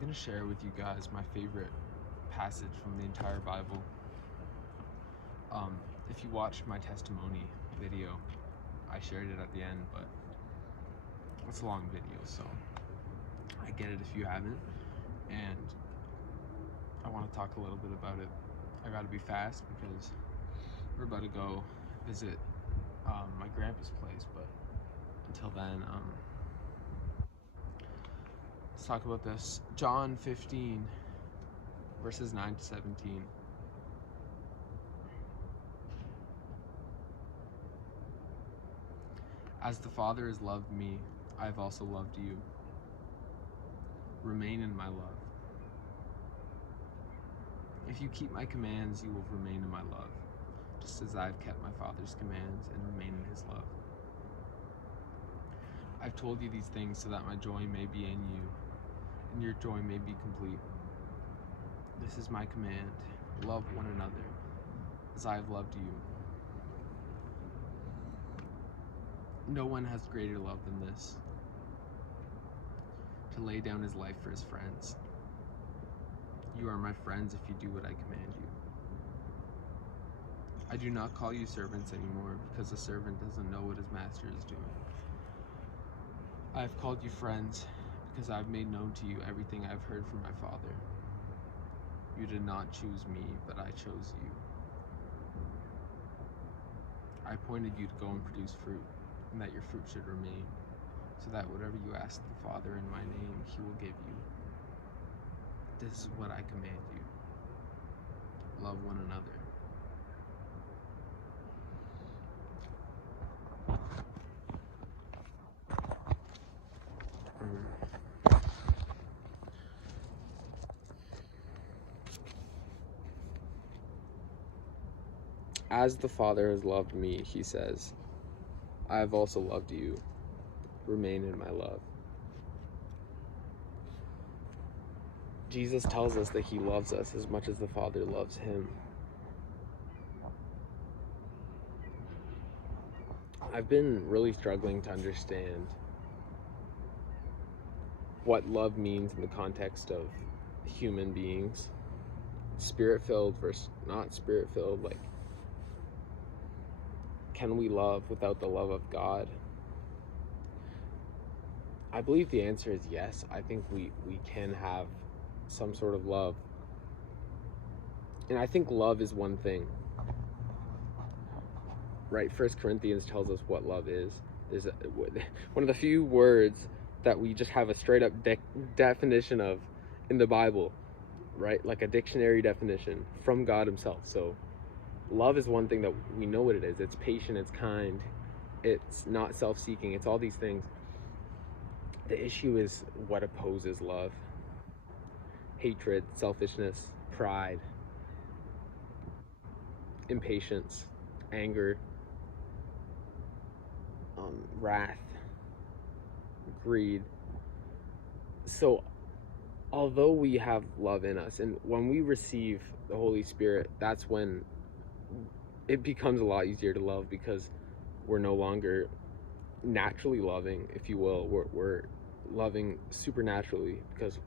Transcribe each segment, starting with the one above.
going to share with you guys my favorite passage from the entire Bible. If you watched my testimony video, I shared it at the end, but it's a long video, so I get it if you haven't. And I want to talk a little bit about it. I got to be fast because we're about to go visit my grandpa's place, but until then, let's talk about this. John 15, verses 9 to 17. As the Father has loved me, I have also loved you. Remain in my love. If you keep my commands, you will remain in my love, just as I have kept my Father's commands and remain in his love. I've told you these things so that my joy may be in you, and your joy may be complete. This is my command: love one another as I have loved you. No one has greater love than this, to lay down his life for his friends. You are my friends if you do what I command you. I do not call you servants anymore, because a servant doesn't know what his master is doing. I have called you friends, because I have made known to you everything I have heard from my Father. You did not choose me, but I chose you. I appointed you to go and produce fruit, and that your fruit should remain, so that whatever you ask the Father in my name, he will give you. This is what I command you: love one another. As the Father has loved me, he says, I have also loved you. Remain in my love. Jesus tells us that he loves us as much as the Father loves him. I've been really struggling to understand what love means in the context of human beings. Spirit-filled versus not spirit-filled. Like, can we love without the love of God? I believe the answer is yes. I think we can have some sort of love. And I think love is one thing. Right? 1 Corinthians tells us what love is. There's one of the few words that we just have a straight up definition of in the Bible, right? Like a dictionary definition from God himself. So love is one thing that we know what it is. It's patient, it's kind, it's not self-seeking, it's all these things. The issue is what opposes love: hatred, selfishness, pride, impatience, anger, wrath, greed. So although we have love in us, and when we receive the Holy Spirit, that's when it becomes a lot easier to love, because we're no longer naturally loving, if you will. We're loving supernaturally, because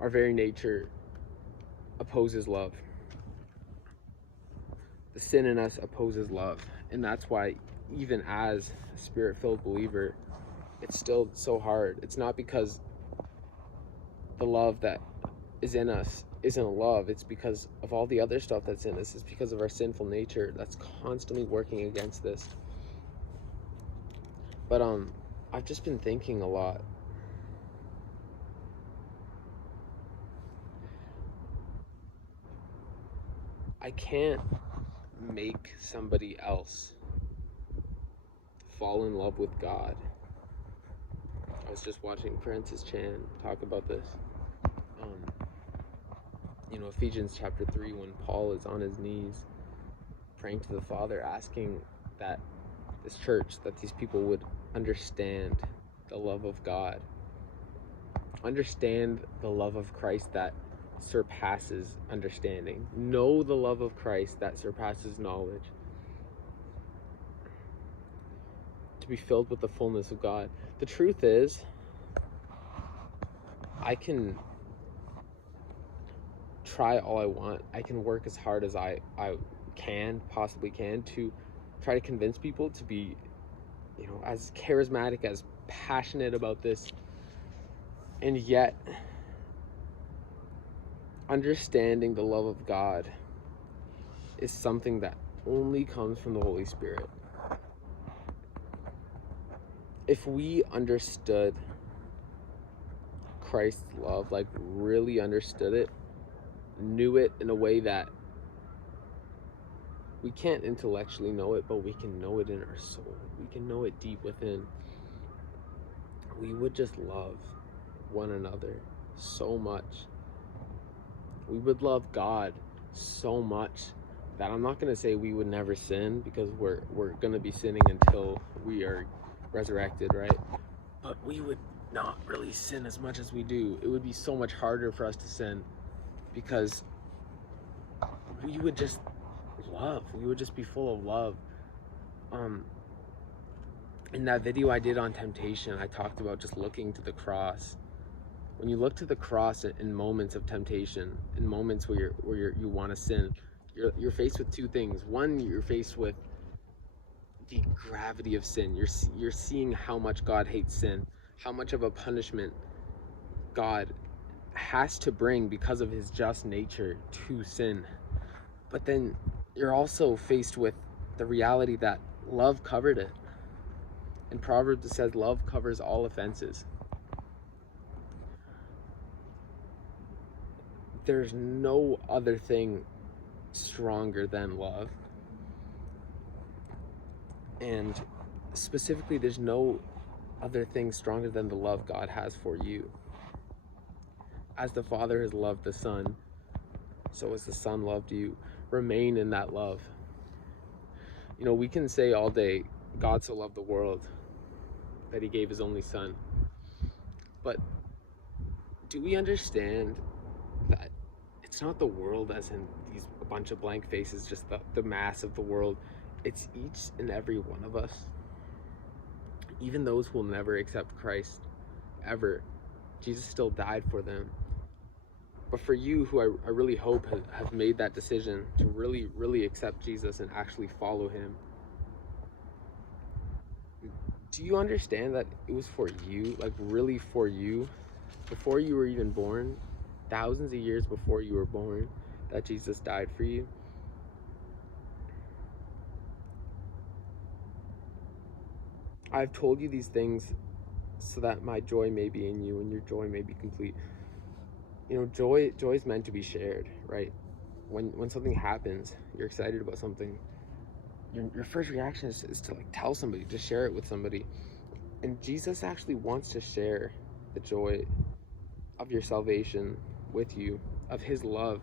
our very nature opposes love. The sin in us opposes love, and that's why even as a spirit-filled believer, it's still so hard. It's not because the love that is in us isn't love, it's because of all the other stuff that's in us. It's because of our sinful nature that's constantly working against this. But I've just been thinking a lot. I can't make somebody else fall in love with God. I was just watching Francis Chan talk about this. Ephesians chapter 3, when Paul is on his knees praying to the Father, asking that this church, that these people would understand the love of God, understand the love of Christ that surpasses understanding, know the love of Christ that surpasses knowledge, to be filled with the fullness of God. The truth is, I can try all I want. I can work as hard as I possibly can to try to convince people to be, as charismatic, as passionate about this. And yet, understanding the love of God is something that only comes from the Holy Spirit. If we understood Christ's love, like really understood it, knew it in a way that we can't intellectually know it, but we can know it in our soul, we can know it deep within, we would just love one another so much. We would love God so much that I'm not going to say we would never sin, because we're going to be sinning until we are resurrected, right? But we would not really sin as much as we do. It would be so much harder for us to sin, because we would just love. We would just be full of love. In that video I did on temptation, I talked about just looking to the cross. When you look to the cross in moments of temptation, in moments where you want to sin, you're faced with two things. One, you're faced with the gravity of sin. You're seeing how much God hates sin, how much of a punishment God has to bring because of his just nature to sin. But then you're also faced with the reality that love covered it. In Proverbs it says love covers all offenses. There's no other thing stronger than love. And specifically, there's no other thing stronger than the love God has for you. As the Father has loved the Son, so has the Son loved you. Remain in that love. We can say all day, God so loved the world that he gave his only Son. But do we understand that it's not the world as in a bunch of blank faces, just the mass of the world? It's each and every one of us. Even those who will never accept Christ, ever. Jesus still died for them. But for you, who I really hope have made that decision to really, really accept Jesus and actually follow him, do you understand that it was for you, like really for you, before you were even born, thousands of years before you were born, that Jesus died for you? I've told you these things so that my joy may be in you and your joy may be complete. Joy is meant to be shared, right? When something happens, you're excited about something, your first reaction is to tell somebody, to share it with somebody. And Jesus actually wants to share the joy of your salvation with you, of his love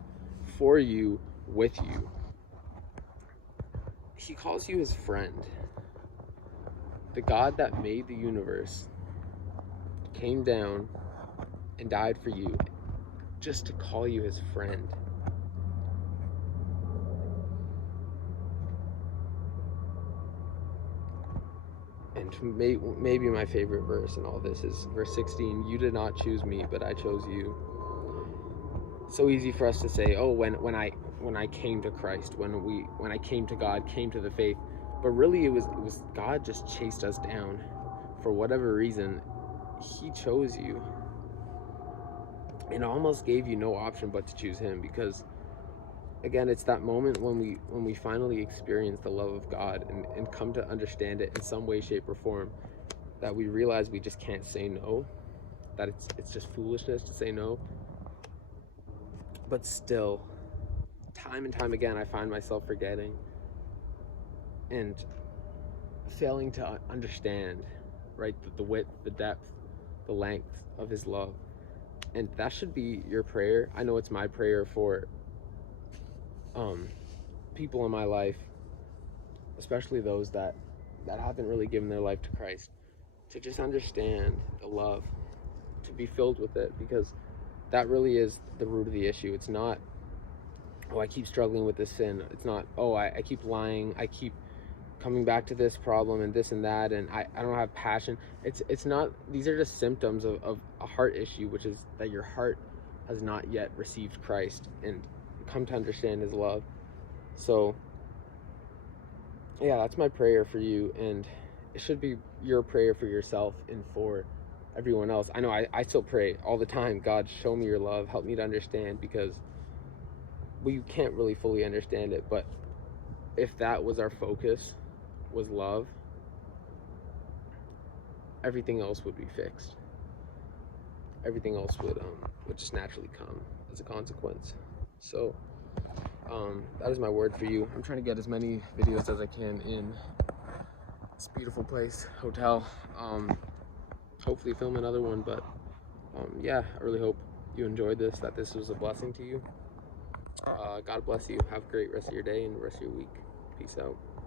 for you with you. He calls you his friend. The God that made the universe came down and died for you just to call you his friend. And maybe my favorite verse in all this is verse 16. You did not choose me, but I chose you. So easy for us to say, oh, when I came to Christ, when I came to God, came to the faith. But really it was God just chased us down. For whatever reason, he chose you. And almost gave you no option but to choose him, because again, it's that moment when we finally experience the love of God and come to understand it in some way, shape, or form, that we realize we just can't say no, that it's just foolishness to say no. But still, time and time again, I find myself forgetting and failing to understand, right, the width, the depth, the length of his love. And that should be your prayer. I know it's my prayer for people in my life, especially those that haven't really given their life to Christ, to just understand the love, to be filled with it, because that really is the root of the issue. It's not, oh, I keep struggling with this sin. It's not, oh, I keep lying, I keep coming back to this problem and this and that, and I don't have passion. It's not, these are just symptoms of a heart issue, which is that your heart has not yet received Christ. And come to understand his love. So yeah, that's my prayer for you, and it should be your prayer for yourself and for everyone else. I know I still pray all the time, God, show me your love, help me to understand, because we can't really fully understand it. But if that was our focus, was love, everything else would be fixed. Everything else would just naturally come as a consequence. So that is my word for you. I'm trying to get as many videos as I can in this beautiful place, hotel. Hopefully film another one, but yeah, I really hope you enjoyed this, that this was a blessing to you. God bless you. Have a great rest of your day and the rest of your week. Peace out.